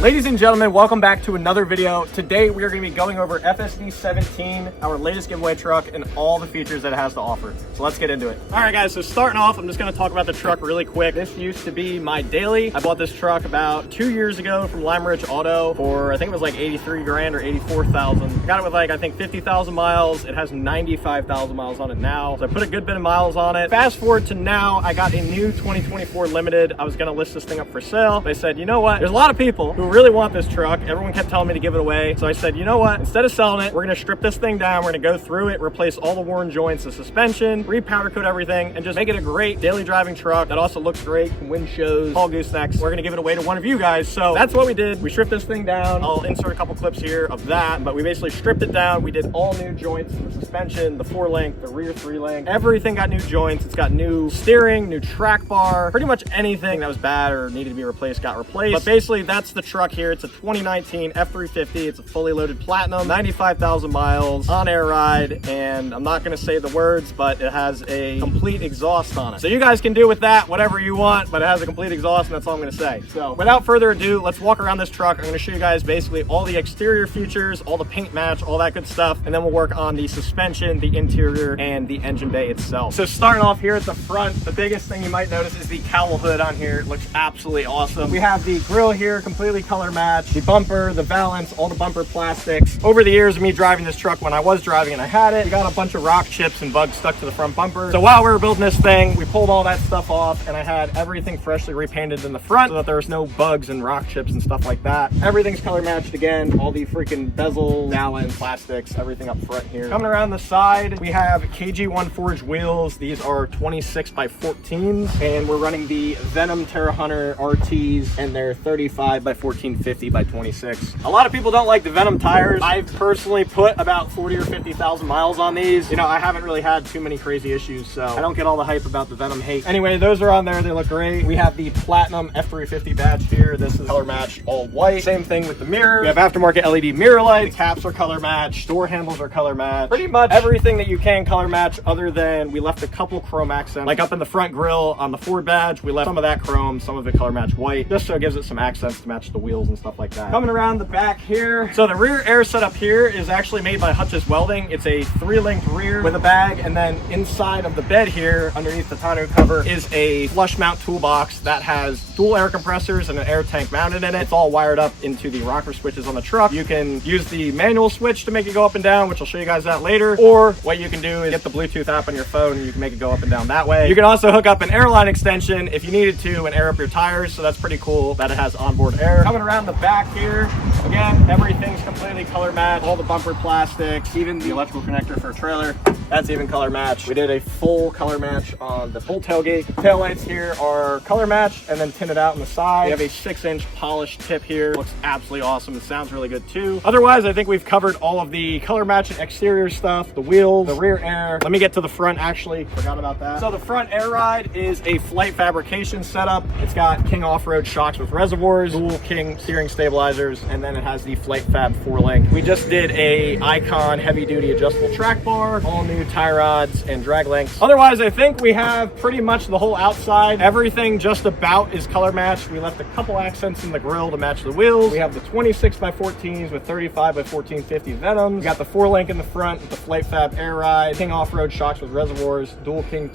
Ladies and gentlemen, welcome back to another video. Today we are going to be going over FSD 17, our latest giveaway truck, and all the features that it has to offer. So let's get into it. All right guys, so starting off, I'm just going to talk about the truck really quick. This used to be my daily. I bought this truck about 2 years ago from Lime Ridge Auto for, I think it was like 83 grand or 84,000. Got it with like, I think 50,000 miles. It has 95,000 miles on it now. So I put a good bit of miles on it. Fast forward to now, I got a new 2024 Limited. I was going to list this thing up for sale. They said, you know what? There's a lot of people who really want this truck. Everyone kept telling me to give it away. So I said, you know what? Instead of selling it, we're going to strip this thing down. We're going to go through it, replace all the worn joints, the suspension, re-powder coat everything, and just make it a great daily driving truck that also looks great, can win shows, all goosenecks. We're going to give it away to one of you guys. So that's what we did. We stripped this thing down. I'll insert a couple clips here of that, but we basically stripped it down. We did all new joints, the suspension, the 4-link, the rear 3-link. Everything got new joints. It's got new steering, new track bar. Pretty much anything that was bad or needed to be replaced got replaced. But basically, that's the truck here. It's a 2019 F350. It's a fully loaded platinum, 95,000 miles on AIRRIDE, and I'm not going to say the words, but it has a complete exhaust on it. So you guys can do with that whatever you want, but it has a complete exhaust, and that's all I'm going to say. So without further ado, let's walk around this truck. I'm going to show you guys basically all the exterior features, all the paint match, all that good stuff, and then we'll work on the suspension, the interior, and the engine bay itself. So starting off here at the front, the biggest thing you might notice is the cowl hood on here. It looks absolutely awesome. We have the grille here, completely color matched. The bumper, the valance, all the bumper plastics. Over the years of me driving this truck, when I was driving and I had it, we got a bunch of rock chips and bugs stuck to the front bumper. So while we were building this thing, we pulled all that stuff off, and I had everything freshly repainted in the front so that there was no bugs and rock chips and stuff like that. Everything's color matched again. All the freaking bezels, valance, plastics, everything up front here. Coming around the side, we have KG1 forged wheels. These are 26 by 14s, and we're running the Venom Terra Hunter RTs, and they're 35 by 1450 by 26. A lot of people don't like the Venom tires. I've personally put about 40 or 50,000 miles on these. You know, I haven't really had too many crazy issues, so I don't get all the hype about the Venom hate. Anyway, those are on there. They look great. We have the Platinum F350 badge here. This is color matched all white. Same thing with the mirror. We have aftermarket LED mirror lights. The caps are color matched. Door handles are color matched. Pretty much everything that you can color match, other than we left a couple chrome accents. Like up in the front grille on the Ford badge, we left some of that chrome, some of it color matched white, just so it gives it some accents to match the wheels and stuff like that. Coming around the back here, so the rear air setup here is actually made by Hutch's Welding. It's a 3-linked rear with a bag, and then inside of the bed here, underneath the tonneau cover, is a flush mount toolbox that has dual air compressors and an air tank mounted in it. It's all wired up into the rocker switches on the truck. You can use the manual switch to make it go up and down, which I'll show you guys that later, or what you can do is get the Bluetooth app on your phone and you can make it go up and down that way. You can also hook up an airline extension if you needed to and air up your tires, so that's pretty cool that it has onboard air. Coming around the back here, again, everything's completely color matched. All the bumper plastics, even the electrical connector for a trailer, that's even color matched. We did a full color match on the full tailgate. Taillights here are color matched and then tinted out on the side. We have a 6-inch polished tip here. Looks absolutely awesome. It sounds really good too. Otherwise, I think we've covered all of the color match and exterior stuff, the wheels, the rear air. Let me get to the front, actually. Forgot about that. So the front AIRRIDE is a flight fabrication setup. It's got King off-road shocks with reservoirs, dual King steering stabilizers, and then it has the Flight Fab 4-link. We just did a Icon heavy-duty adjustable track bar, all new tie rods and drag links. Otherwise, I think we have pretty much the whole outside. Everything just about is color matched. We left a couple accents in the grille to match the wheels. We have the 26 by 14s with 35 by 1450 Venoms. We got the 4-link in the front with the Flight Fab AIRRIDE, King off-road shocks with reservoirs, dual King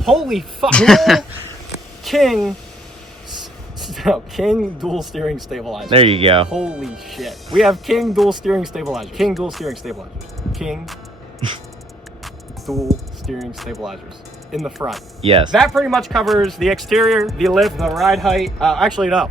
holy fuck, King dual steering stabilizers. There you go. Holy shit. We have King dual steering stabilizers. King dual steering stabilizers. King dual steering stabilizers in the front. Yes. That pretty much covers the exterior, the lift, the ride height. Actually, no.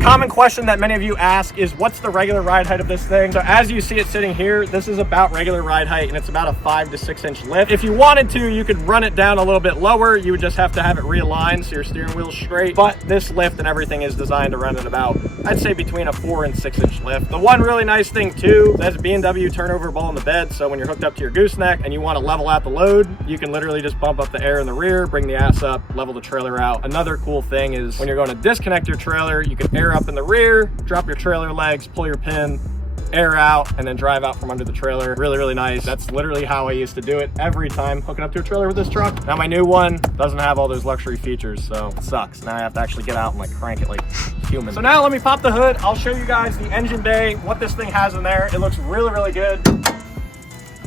Common question that many of you ask is, what's the regular ride height of this thing? So as you see it sitting here, this is about regular ride height, and it's about a 5 to 6 inch lift. If you wanted to, you could run it down a little bit lower. You would just have to have it realigned so your steering wheel's straight. But this lift and everything is designed to run at about I'd say between a 4 and 6 inch lift. The one really nice thing too, that's a B&W turnover ball in the bed. So when you're hooked up to your gooseneck and you want to level out the load, you can literally just bump up the air in the rear, bring the ass up, level the trailer out. Another cool thing is when you're going to disconnect your trailer, you can air up in the rear, drop your trailer legs, pull your pin, air out, and then drive out from under the trailer. Really, really nice. That's literally how I used to do it every time hooking up to a trailer with this truck. Now my new one doesn't have all those luxury features, so it sucks. Now I have to actually get out and like crank it like human. So now let me pop the hood. I'll show you guys the engine bay, what this thing has in there. It looks really, really good.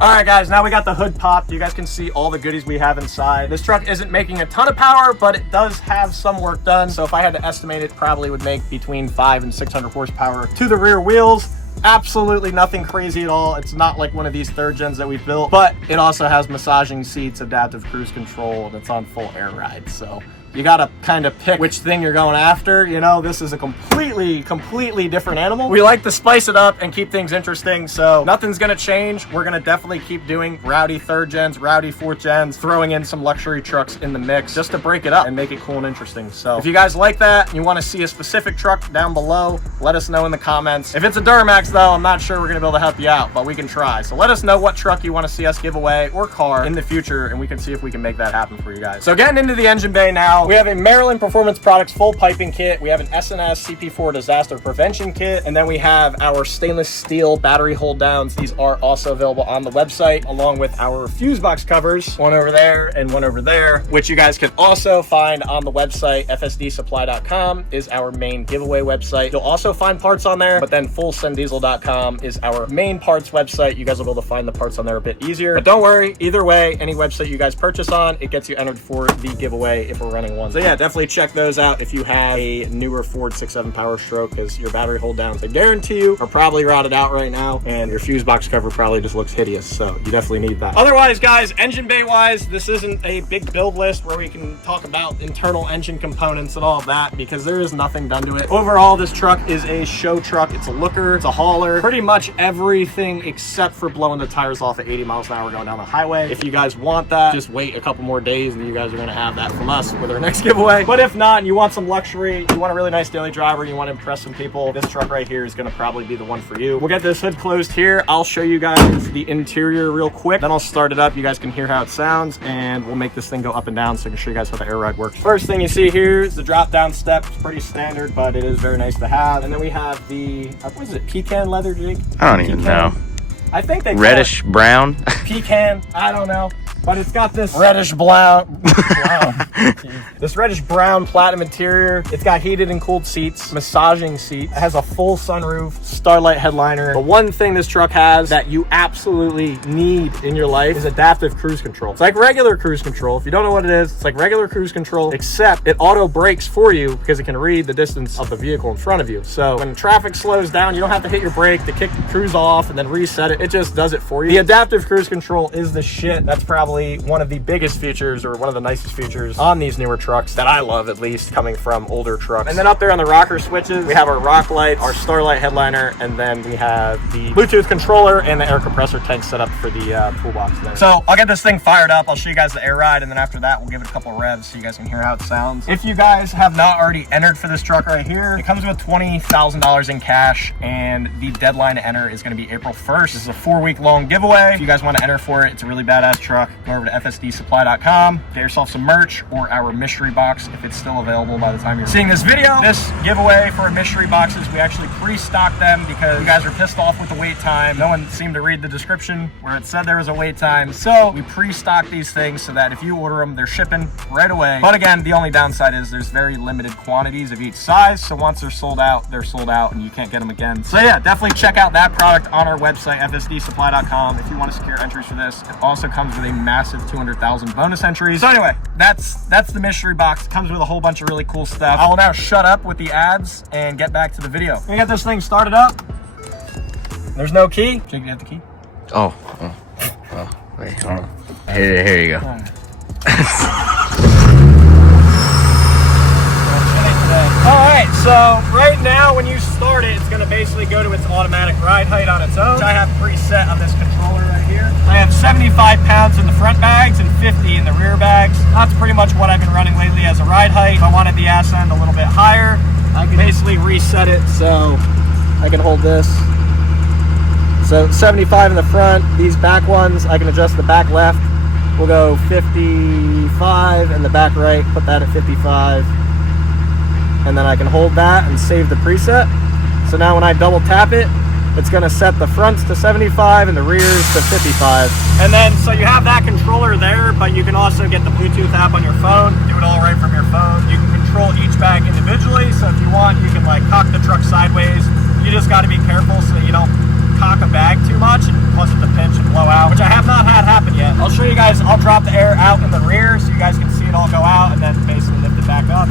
All right, guys, now we got the hood popped. You guys can see all the goodies we have inside. This truck isn't making a ton of power, but it does have some work done. So if I had to estimate, it probably would make between 500 and 600 horsepower to the rear wheels. Absolutely nothing crazy at all. It's not like one of these third gens that we've built, but it also has massaging seats, adaptive cruise control, and it's on full AIRRIDE. So you gotta kind of pick which thing you're going after. You know, this is a completely different animal. We like to spice it up and keep things interesting, so nothing's gonna change. We're gonna definitely keep doing rowdy third gens, rowdy fourth gens, throwing in some luxury trucks in the mix just to break it up and make it cool and interesting. So if you guys like that and you want to see a specific truck down below, let us know in the comments. If it's a Duramax though, I'm not sure we're gonna be able to help you out, but we can try. So let us know what truck you want to see us give away or car in the future, and we can see if we can make that happen for you guys. So getting into the engine bay now, we have a Maryland Performance Products full piping kit. We have an S&S CP4 disaster prevention kit, and then we have our stainless steel battery hold downs. These are also available on the website, along with our fuse box covers, one over there and one over there, which you guys can also find on the website. FSDsupply.com is our main giveaway website. You'll also find parts on there, but then fullsenddiesel.com is our main parts website. You guys will be able to find the parts on there a bit easier, but don't worry, either way, any website you guys purchase on, it gets you entered for the giveaway if we're running one. So yeah, definitely check those out if you have a newer Ford 6.7 Power Stroke, because your battery hold downs, I guarantee you, are probably rotted out right now, and your fuse box cover probably just looks hideous, so you definitely need that. Otherwise, guys, engine bay wise, this isn't a big build list where we can talk about internal engine components and all of that, because there is nothing done to it. Overall, this truck is a show truck. It's a looker, it's a hauler, pretty much everything except for blowing the tires off at 80 miles an hour going down the highway. If you guys want that, just wait a couple more days and you guys are gonna have that from us with our next giveaway. But if not, and you want some luxury, you want a really nice daily driver, you want to impress some people, this truck right here is going to probably be the one for you. We'll get this hood closed here. I'll show you guys the interior real quick, then I'll start it up. You guys can hear how it sounds, and we'll make this thing go up and down so I can show you guys how the AIRRIDE works. First thing you see here is the drop down step. It's pretty standard, but it is very nice to have. And then we have the, what is it, pecan leather, Jake? I don't even know. I think they reddish brown. Pecan, I don't know. But it's got this reddish brown, this reddish brown platinum interior. It's got heated and cooled seats, massaging seats. It has a full sunroof, Starlight headliner. The one thing this truck has that you absolutely need in your life is adaptive cruise control. It's like regular cruise control. If you don't know what it is, it's like regular cruise control, except it auto brakes for you because it can read the distance of the vehicle in front of you. So when traffic slows down, you don't have to hit your brake to kick the cruise off and then reset it. It just does it for you. The adaptive cruise control is the shit. That's probably one of the biggest features, or one of the nicest features on these newer trucks that I love, at least coming from older trucks. And then up there on the rocker switches, we have our rock lights, our Starlight headliner, and then we have the Bluetooth controller and the air compressor tank set up for the toolbox there. So I'll get this thing fired up. I'll show you guys the AIRRIDE, and then after that, we'll give it a couple of revs so you guys can hear how it sounds. If you guys have not already entered for this truck right here, it comes with $20,000 in cash, and the deadline to enter is going to be April 1st. This is a 4-week long giveaway. If you guys want to enter for it, it's a really badass truck. Go over to FSDsupply.com, get yourself some merch or our mystery box if it's still available by the time you're seeing this video. This giveaway for mystery boxes, we actually pre-stocked them because you guys are pissed off with the wait time. No one seemed to read the description where it said there was a wait time. So we pre-stocked these things so that if you order them, they're shipping right away. But again, the only downside is there's very limited quantities of each size. So once they're sold out and you can't get them again. So yeah, definitely check out that product on our website, FSDsupply.com, if you want to secure entries for this. It also comes with a massive 200,000 bonus entries. So anyway, that's the mystery box. It comes with a whole bunch of really cool stuff. I will now shut up with the ads and get back to the video. We got this thing started up. There's no key. Jake, you have the key? Oh, wait, hold on. Here you go. All right, so right now when you start it, it's going to basically go to its automatic ride height on its own, which I have preset on this controller right here. I have 75 pounds in the front bags and 50 in the rear bags. That's pretty much what I've been running lately as a ride height. If I wanted the ass end a little bit higher, I can basically reset it so I can hold this. So 75 in the front. These back ones, I can adjust the back left. We'll go 55 and the back right, put that at 55. And then I can hold that and save the preset. So now when I double tap it, it's gonna set the fronts to 75 and the rears to 55. And then, so you have that controller there, but you can also get the Bluetooth app on your phone, do it all right from your phone. You can control each bag individually, so if you want, you can like cock the truck sideways. You just gotta be careful so you don't cock a bag too much and cause it to pinch and blow out, which I have not had happen yet. I'll show you guys, I'll drop the air out in the rear so you guys can see it all go out and then basically lift it back up.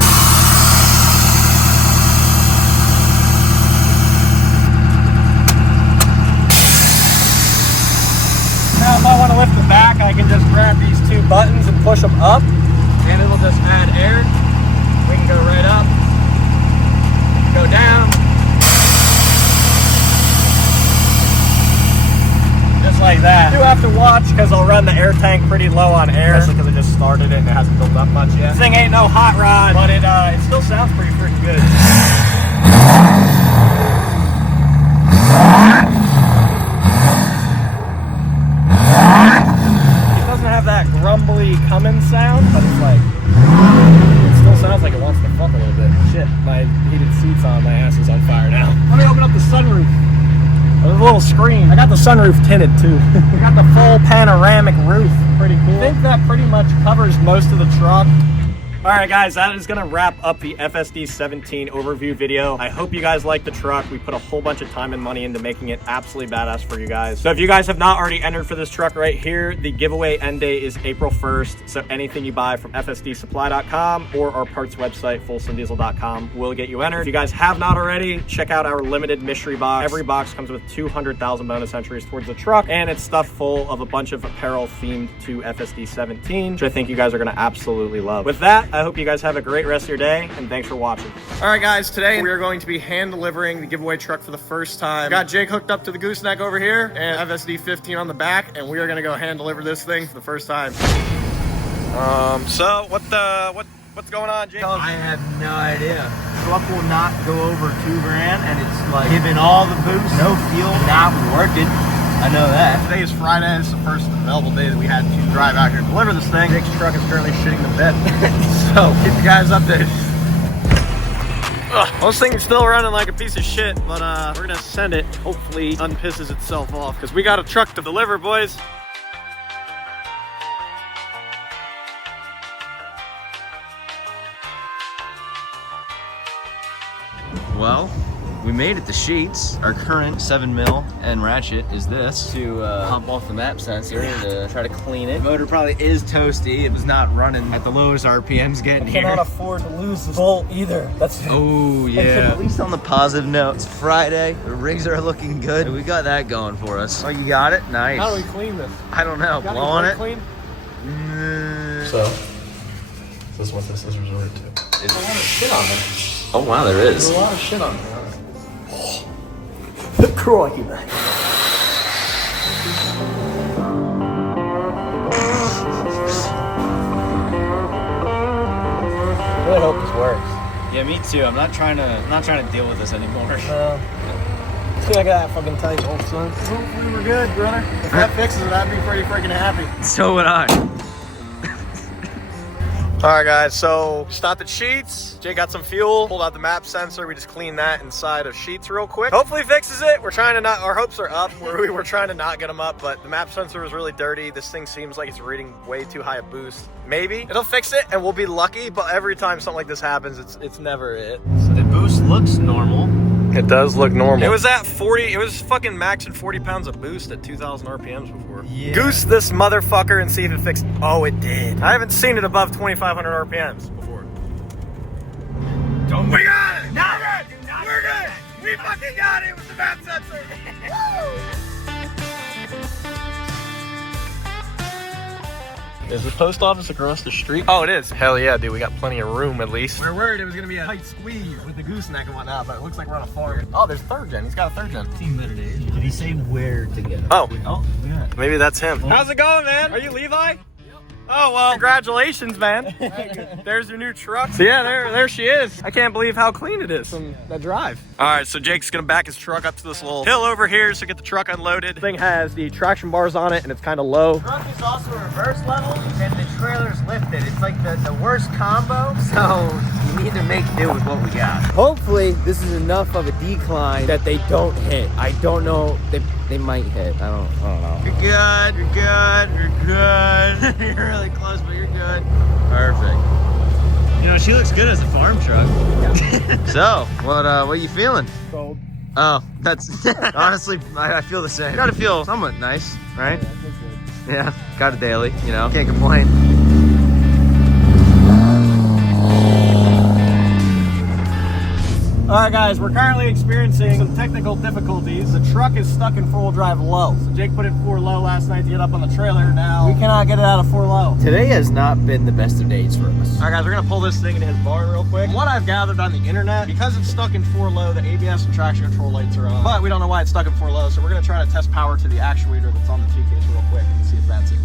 Now if I want to lift the back, I can just grab these two buttons and push them up and it'll just add air. We can go right up, go down. Just like that. You have to watch because I'll run the air tank pretty low on air, especially because I just started it and it hasn't built up much yet. This thing ain't no hot rod, but it still sounds pretty freaking good. It doesn't have that grumbly coming sound, but it's like, it still sounds like it wants to fuck a little bit. Shit, my heated seats on, my ass is on fire now. Let me open up the sunroof. There's a little screen. I got the sunroof tinted too. We got the full panoramic roof. Pretty cool. I think that pretty much covers most of the truck. All right, guys, that is gonna wrap up the FSD 17 overview video. I hope you guys like the truck. We put a whole bunch of time and money into making it absolutely badass for you guys. So if you guys have not already entered for this truck right here, the giveaway end date is April 1st. So anything you buy from fsdsupply.com or our parts website, fullsumdiesel.com, will get you entered. If you guys have not already, check out our limited mystery box. Every box comes with 200,000 bonus entries towards the truck, and it's stuffed full of a bunch of apparel themed to FSD 17, which I think you guys are gonna absolutely love. With that, I hope you guys have a great rest of your day, and thanks for watching. All right, guys, today we are going to be hand delivering the giveaway truck for the first time. Got Jake hooked up to the gooseneck over here and FSD 15 on the back, and we are gonna go hand deliver this thing for the first time. So what's going on, Jake? I have no idea. Truck will not go over $2 grand, and it's like giving all the boost, no fuel, not working. I know that. Today is Friday. It's the first available day that we had to drive out here and deliver this thing. Jake's truck is currently shitting the bed. So, keep you guys updated. Well, this thing's still running like a piece of shit, but we're gonna send it. Hopefully, unpisses itself off, because we got a truck to deliver, boys. Well, we made it to Sheets. Our current 7mm and ratchet is this to pump off the map sensor to try to clean it. The motor probably is toasty. It was not running at the lowest RPMs getting here. I cannot afford to lose this bolt either. That's oh yeah. At least on the positive note, it's Friday. The rigs are looking good. We got that going for us. Oh, you got it? Nice. How do we clean this? I don't know. Blow on it. Clean? So, this is what this is resorted to. There's a lot of shit on there. Oh wow, there is. There's a lot of shit on there. Crikey, man. I really hope this works. Yeah, me too. I'm not trying to deal with this anymore. See, I got that fucking tight bolt, son. Hopefully we're good, brother. If that fixes it, I'd be pretty freaking happy. So would I. All right, guys, so stopped at Sheets. Jake got some fuel, pulled out the map sensor. We just cleaned that inside of Sheets real quick. Hopefully fixes it. We're trying to not, our hopes are up. We were trying to not get them up, but the map sensor was really dirty. This thing seems like it's reading way too high a boost. Maybe it'll fix it and we'll be lucky, but every time something like this happens, it's never it. So the boost looks normal. It does look normal. It was at 40, it was fucking maxing 40 pounds of boost at 2,000 RPMs before. Yeah. Goose this motherfucker and see if it fixed. Oh, it did. I haven't seen it above 2,500 RPMs before. Don't we got it! Now we're good! We fucking got it with the map sensor! Is the post office across the street? Oh, it is. Hell yeah, dude. We got plenty of room at least. We were worried it was going to be a tight squeeze with the gooseneck and whatnot, but it looks like we're on a farm. Oh, there's third gen. He's got a third gen. Did he say where to get it? Oh. Oh, yeah. Maybe that's him. How's it going, man? Are you Levi? Yep. Oh, well, congratulations, man. There's your new truck. So yeah, there she is. I can't believe how clean it is from the drive. All right, so Jake's gonna back his truck up to this little hill over here so get the truck unloaded. The thing has the traction bars on it and it's kind of low. The truck is also reverse level and the trailer's lifted. It's like the worst combo, so you need to make do with what we got. Hopefully, this is enough of a decline that they don't hit. I don't know. They might hit. I don't know. You're good. You're good. You're good. You're really close, but you're good. Perfect. You know, she looks good as a farm truck. So, what are you feeling? Cold. Oh, that's honestly, I feel the same. Gotta feel somewhat nice, right? Yeah, got a daily, you know, can't complain. All right, guys, we're currently experiencing some technical difficulties. The truck is stuck in four-wheel drive low. So Jake put it in four low last night to get up on the trailer. Now we cannot get it out of four low. Today has not been the best of days for us. All right, guys, we're gonna pull this thing into his barn real quick. From what I've gathered on the internet, because it's stuck in four low, the ABS and traction control lights are on. But we don't know why it's stuck in four low, so we're gonna try to test power to the actuator that's on the T-case real quick and see if that's it.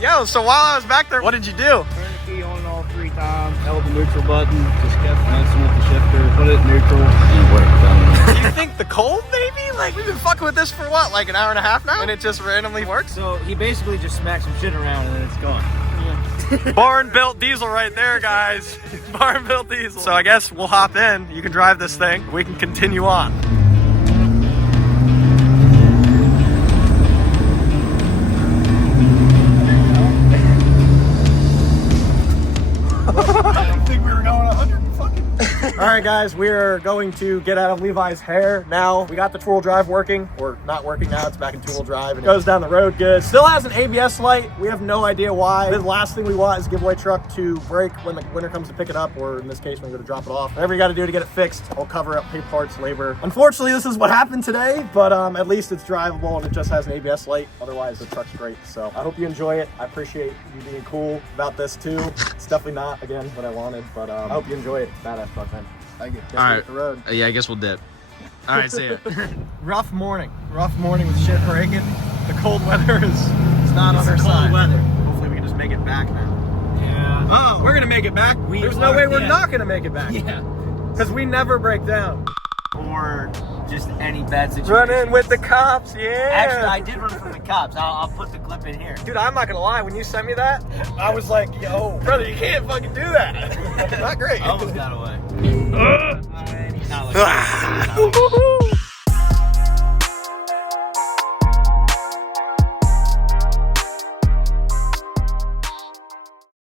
Yo, so while I was back there, what did you do? Turn the key on all 3 times, held the neutral button, just kept messing with the shifter, put it in neutral, and worked. Do you think the cold maybe? Like, we've been fucking with this for what, like an hour and a half now? And it just randomly works? So he basically just smacked some shit around and then it's gone. Yeah. Barn built diesel right there, guys. Barn built diesel. So I guess we'll hop in. You can drive this thing. We can continue on. All right, guys, we're going to get out of Levi's hair now. We got the two-wheel drive working, or not working now. It's back in two-wheel drive, and it goes down the road good. Still has an ABS light. We have no idea why. The last thing we want is a giveaway truck to break when the winter comes to pick it up, or in this case, when we're going to drop it off. Whatever you got to do to get it fixed, I'll cover up pay parts, labor. Unfortunately, this is what happened today, but at least it's drivable and it just has an ABS light. Otherwise, the truck's great. So I hope you enjoy it. I appreciate you being cool about this too. It's definitely not, again, what I wanted, but I hope you enjoy it. Badass truck, man. All right. The road. Yeah, I guess we'll dip. All right, see ya. Rough morning with shit breaking. The cold weather is not on our side. Cold weather. Hopefully we can just make it back now. Yeah. Oh, we're gonna make it back. There's no way we're not gonna make it back. Yeah. Because we never break down. Or just any bad situation. Run in with the cops, yeah. Actually, I did run from the cops. I'll put the clip in here. Dude, I'm not gonna lie. When you sent me that, I was like, yo, brother, you can't fucking do that. Not great. I almost got away. He's not looking.